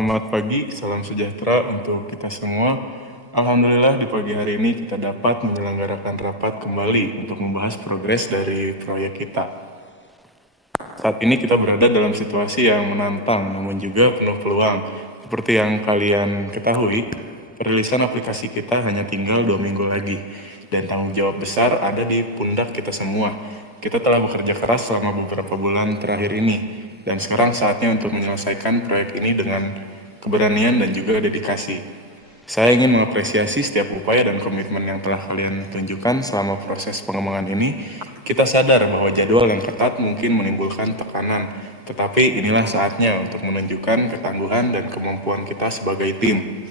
Selamat pagi, salam sejahtera untuk kita semua. Alhamdulillah di pagi hari ini kita dapat menyelenggarakan rapat kembali untuk membahas progres dari proyek kita. Saat ini kita berada dalam situasi yang menantang namun juga penuh peluang. Seperti yang kalian ketahui, perilisan aplikasi kita hanya tinggal 2 minggu lagi. Dan tanggung jawab besar ada di pundak kita semua. Kita telah bekerja keras selama beberapa bulan terakhir ini. Dan sekarang saatnya untuk menyelesaikan proyek ini dengan keberanian dan juga dedikasi. Saya ingin mengapresiasi setiap upaya dan komitmen yang telah kalian tunjukkan selama proses pengembangan ini. Kita sadar bahwa jadwal yang ketat mungkin menimbulkan tekanan, tetapi inilah saatnya untuk menunjukkan ketangguhan dan kemampuan kita sebagai tim.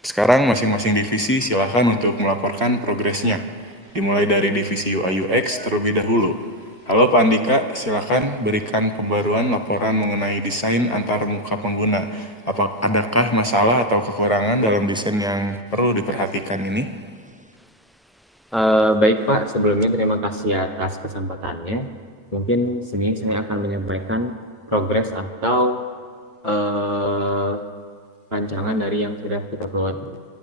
Sekarang masing-masing divisi silakan untuk melaporkan progresnya, dimulai dari divisi UI UX terlebih dahulu. Halo Pak Andika, silakan berikan pembaruan laporan mengenai desain antar muka pengguna. Adakah masalah atau kekurangan dalam desain yang perlu diperhatikan ini? Baik Pak, sebelumnya terima kasih atas kesempatannya. Mungkin sini saya akan menyampaikan progres atau rancangan dari yang sudah kita buat.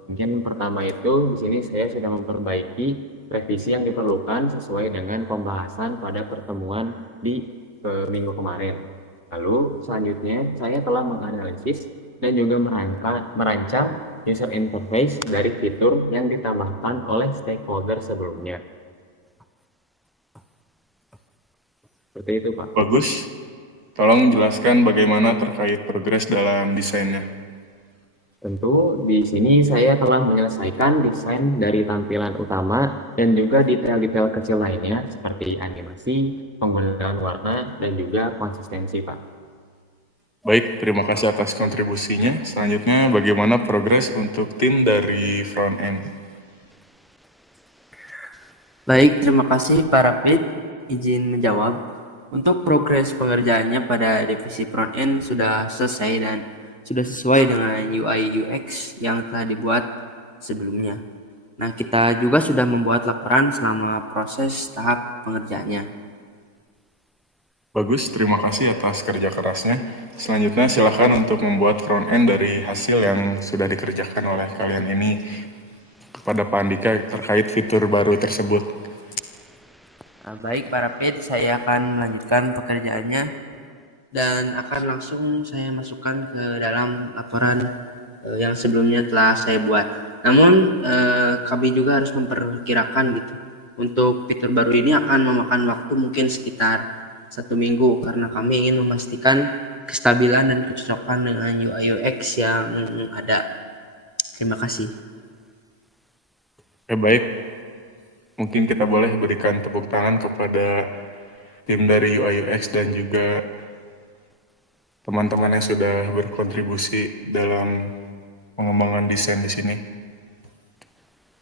Mungkin pertama itu di sini saya sudah memperbaiki revisi yang diperlukan sesuai dengan pembahasan pada pertemuan di minggu kemarin. Lalu selanjutnya saya telah menganalisis dan juga merancang user interface dari fitur yang ditambahkan oleh stakeholder sebelumnya. Seperti itu, Pak. Bagus. Tolong jelaskan bagaimana terkait progres dalam desainnya. Tentu di sini saya telah menyelesaikan desain dari tampilan utama dan juga detail-detail kecil lainnya seperti animasi, penggunaan warna, dan juga konsistensi, Pak. Baik, terima kasih atas kontribusinya. Selanjutnya, bagaimana progres untuk tim dari front end? Baik, terima kasih Pak Rapid. Izin menjawab. Untuk progres pengerjaannya pada divisi front end sudah selesai dan sudah sesuai dengan UI UX yang telah dibuat sebelumnya. Nah, kita juga sudah membuat laporan selama proses tahap pengerjaannya. Bagus, terima kasih atas kerja kerasnya. Selanjutnya silakan untuk membuat front end dari hasil yang sudah dikerjakan oleh kalian ini kepada Pak Andika terkait fitur baru tersebut. Baik Pak Rapid, saya akan melanjutkan pekerjaannya dan akan langsung saya masukkan ke dalam laporan yang sebelumnya telah saya buat. Namun kami juga harus memperkirakan gitu. Untuk fitur baru ini akan memakan waktu mungkin sekitar 1 minggu karena kami ingin memastikan kestabilan dan kecocokan dengan UI UX yang ada. Terima kasih. Baik, mungkin kita boleh berikan tepuk tangan kepada tim dari UI UX dan juga teman-teman yang sudah berkontribusi dalam pengembangan desain di sini.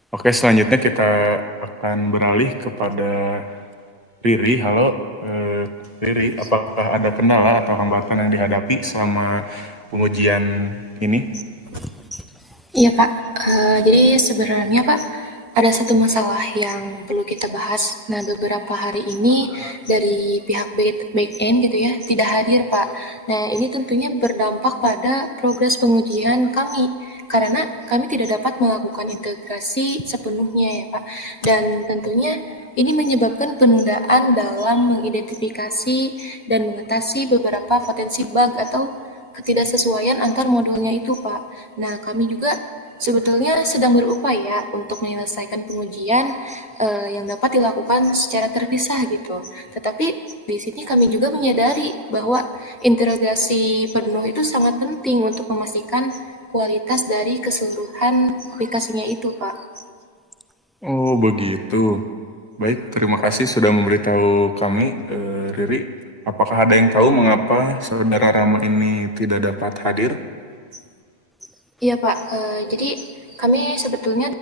Oke, selanjutnya kita akan beralih kepada Riri. Halo, Riri, apakah ada kendala atau hambatan yang dihadapi selama pengujian ini? Iya Pak, jadi sebenarnya Pak ada satu masalah yang perlu kita bahas. Nah beberapa hari ini dari pihak back end gitu ya tidak hadir Pak. Nah ini tentunya berdampak pada progres pengujian kami karena kami tidak dapat melakukan integrasi sepenuhnya ya Pak. Dan tentunya ini menyebabkan penundaan dalam mengidentifikasi dan mengatasi beberapa potensi bug atau ketidaksesuaian antar modulnya itu Pak. Nah kami juga sebetulnya sedang berupaya untuk menyelesaikan pengujian yang dapat dilakukan secara terpisah gitu. Tetapi di sini kami juga menyadari bahwa integrasi penuh itu sangat penting untuk memastikan kualitas dari keseluruhan aplikasinya itu Pak. Oh begitu. Baik, terima kasih sudah memberitahu kami, Riri. Apakah ada yang tahu mengapa saudara Rama ini tidak dapat hadir? Iya Pak, jadi kami sebetulnya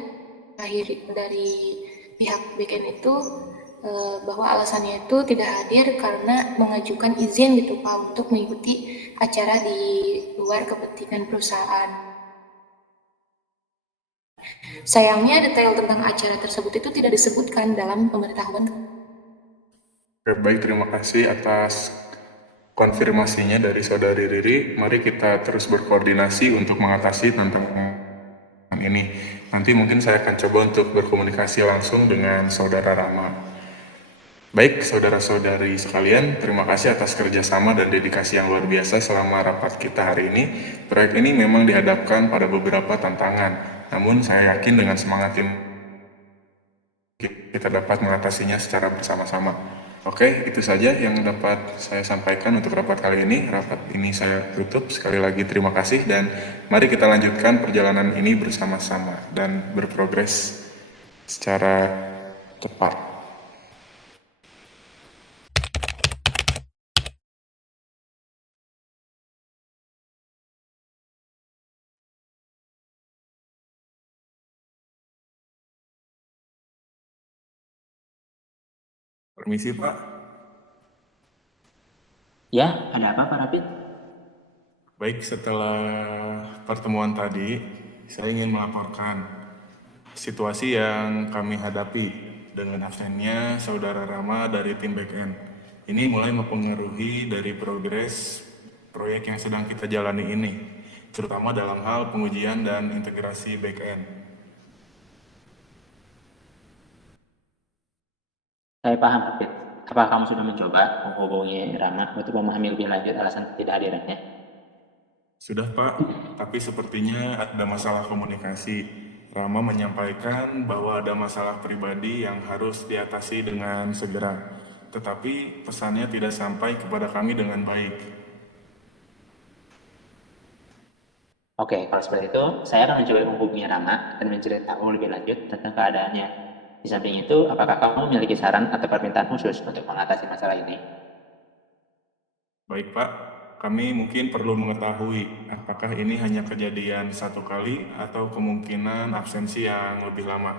akhir dari pihak backend itu bahwa alasannya itu tidak hadir karena mengajukan izin gitu Pak untuk mengikuti acara di luar kepentingan perusahaan. Sayangnya detail tentang acara tersebut itu tidak disebutkan dalam pemberitahuan. Baik, terima kasih atas konfirmasinya dari Saudari Riri, mari kita terus berkoordinasi untuk mengatasi tantangan ini. Nanti mungkin saya akan coba untuk berkomunikasi langsung dengan Saudara Rama. Baik, saudara-saudari sekalian, terima kasih atas kerjasama dan dedikasi yang luar biasa selama rapat kita hari ini. Proyek ini memang dihadapkan pada beberapa tantangan, namun saya yakin dengan semangat tim kita dapat mengatasinya secara bersama-sama. Oke, itu saja yang dapat saya sampaikan untuk rapat kali ini. Rapat ini saya tutup. Sekali lagi terima kasih dan mari kita lanjutkan perjalanan ini bersama-sama dan berprogres secara cepat. Permisi, Pak. Ya, ada apa Pak Rapid? Baik, setelah pertemuan tadi, saya ingin melaporkan situasi yang kami hadapi dengan absennya Saudara Rama dari tim backend. Ini mulai mempengaruhi dari progres proyek yang sedang kita jalani ini, terutama dalam hal pengujian dan integrasi backend. Saya paham, Rapid. Apakah kamu sudah mencoba menghubungi Rama untuk memahami lebih lanjut alasan ketidakhadirannya? Sudah, Pak, tapi sepertinya ada masalah komunikasi. Rama menyampaikan bahwa ada masalah pribadi yang harus diatasi dengan segera, tetapi pesannya tidak sampai kepada kami dengan baik. Oke, kalau seperti itu, saya akan mencoba menghubungi Rama dan menceritakan lebih lanjut tentang keadaannya. Di samping itu, apakah kamu memiliki saran atau permintaan khusus untuk mengatasi masalah ini? Baik, Pak, kami mungkin perlu mengetahui apakah ini hanya kejadian satu kali atau kemungkinan absensi yang lebih lama.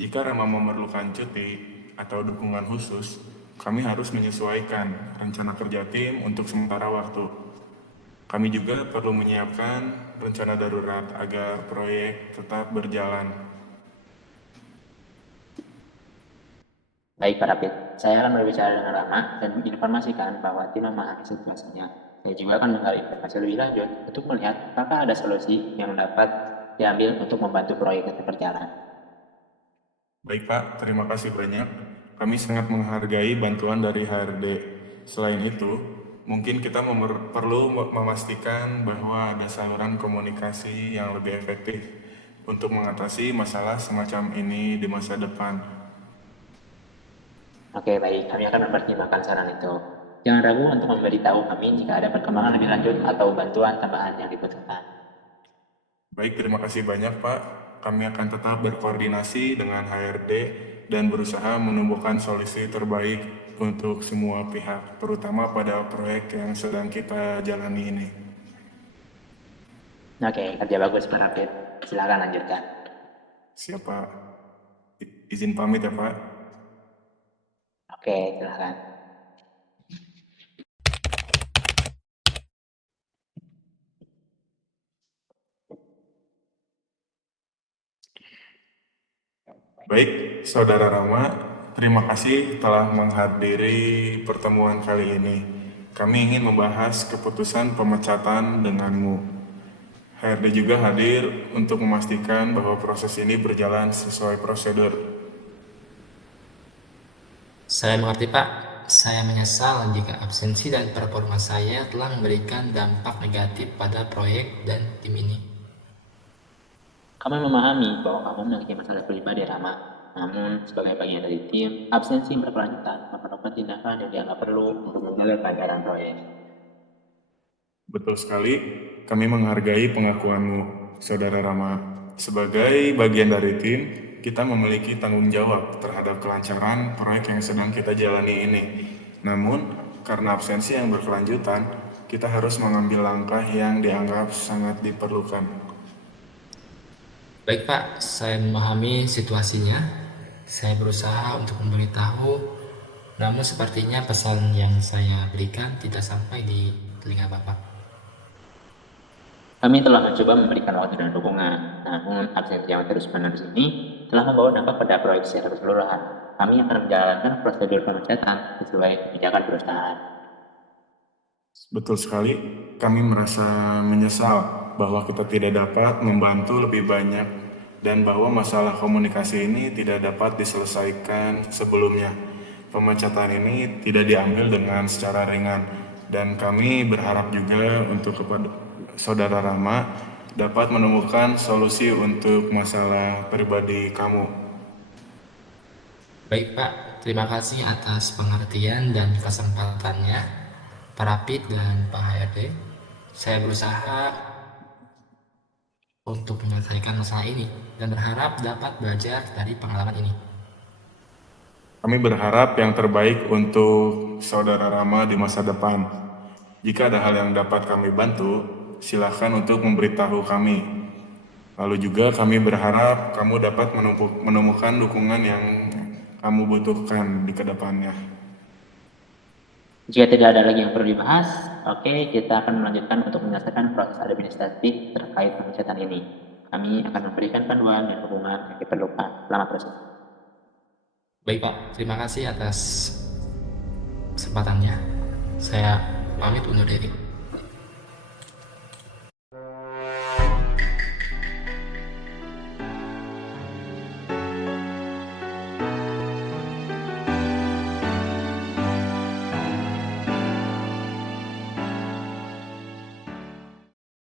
Jika Rama memerlukan cuti atau dukungan khusus, kami harus menyesuaikan rencana kerja tim untuk sementara waktu. Kami juga perlu menyiapkan rencana darurat agar proyek tetap berjalan. Baik, Pak Rapid. Saya akan berbicara dengan Rama dan menginformasikan bahwa tim memahami situasinya. Saya juga akan menggali informasi lebih lanjut untuk melihat apakah ada solusi yang dapat diambil untuk membantu proyek tetap berjalan. Baik, Pak, terima kasih banyak. Kami sangat menghargai bantuan dari HRD. Selain itu, mungkin kita perlu memastikan bahwa ada saluran komunikasi yang lebih efektif untuk mengatasi masalah semacam ini di masa depan. Oke, baik. Kami akan mempertimbangkan saran itu. Jangan ragu untuk memberitahu kami jika ada perkembangan lebih lanjut atau bantuan tambahan yang dibutuhkan. Baik, terima kasih banyak, Pak. Kami akan tetap berkoordinasi dengan HRD dan berusaha menumbuhkan solusi terbaik untuk semua pihak, terutama pada proyek yang sedang kita jalani ini. Oke, kerja bagus, Pak Rapid. Silakan lanjutkan. Siap, Pak. Izin pamit ya, Pak. Oke, silakan. Baik, Saudara Rama, terima kasih telah menghadiri pertemuan kali ini. Kami ingin membahas keputusan pemecatan denganmu. HRD juga hadir untuk memastikan bahwa proses ini berjalan sesuai prosedur. Saya mengerti, Pak. Saya menyesal jika absensi dan performa saya telah memberikan dampak negatif pada proyek dan tim ini. Kami memahami bahwa kamu memiliki masalah pribadi, Rama. Namun, sebagai bagian dari tim, absensi berkelanjutan memerlukan tindakan yang dianggap perlu untuk mengalir pelajaran proyek. Betul sekali, kami menghargai pengakuanmu, Saudara Rama. Sebagai bagian dari tim, kita memiliki tanggung jawab terhadap kelancaran proyek yang sedang kita jalani ini. Namun, karena absensi yang berkelanjutan, kita harus mengambil langkah yang dianggap sangat diperlukan. Baik, Pak, saya memahami situasinya. Saya berusaha untuk memberitahu, namun sepertinya pesan yang saya berikan tidak sampai di telinga Bapak. Kami telah mencoba memberikan waktu dan dukungan, namun absensi yang terus-menerus ini telah membawa dampak pada proyek secara keseluruhan. Kami akan menjalankan prosedur pemecatan sesuai kebijakan perusahaan. Betul sekali, kami merasa menyesal bahwa kita tidak dapat membantu lebih banyak dan bahwa masalah komunikasi ini tidak dapat diselesaikan sebelumnya. Pemecatan ini tidak diambil dengan secara ringan dan kami berharap juga untuk kepada Saudara Rama dapat menemukan solusi untuk masalah pribadi kamu. Baik Pak, terima kasih atas pengertian dan kesempatannya, Pak Rapid dan Pak HRD. Saya berusaha untuk menyelesaikan masalah ini dan berharap dapat belajar dari pengalaman ini. Kami berharap yang terbaik untuk Saudara Rama di masa depan. Jika ada hal yang dapat kami bantu, silakan untuk memberitahu kami. Lalu juga kami berharap kamu dapat menemukan dukungan yang kamu butuhkan di kedepannya. Jika tidak ada lagi yang perlu dibahas, oke, kita akan melanjutkan untuk menyelesaikan proses administratif terkait pemecatan ini. Kami akan memberikan panduan dan dukungan yang diperlukan. Selamat proses. Baik Pak, terima kasih atas kesempatannya. Saya pamit undur diri.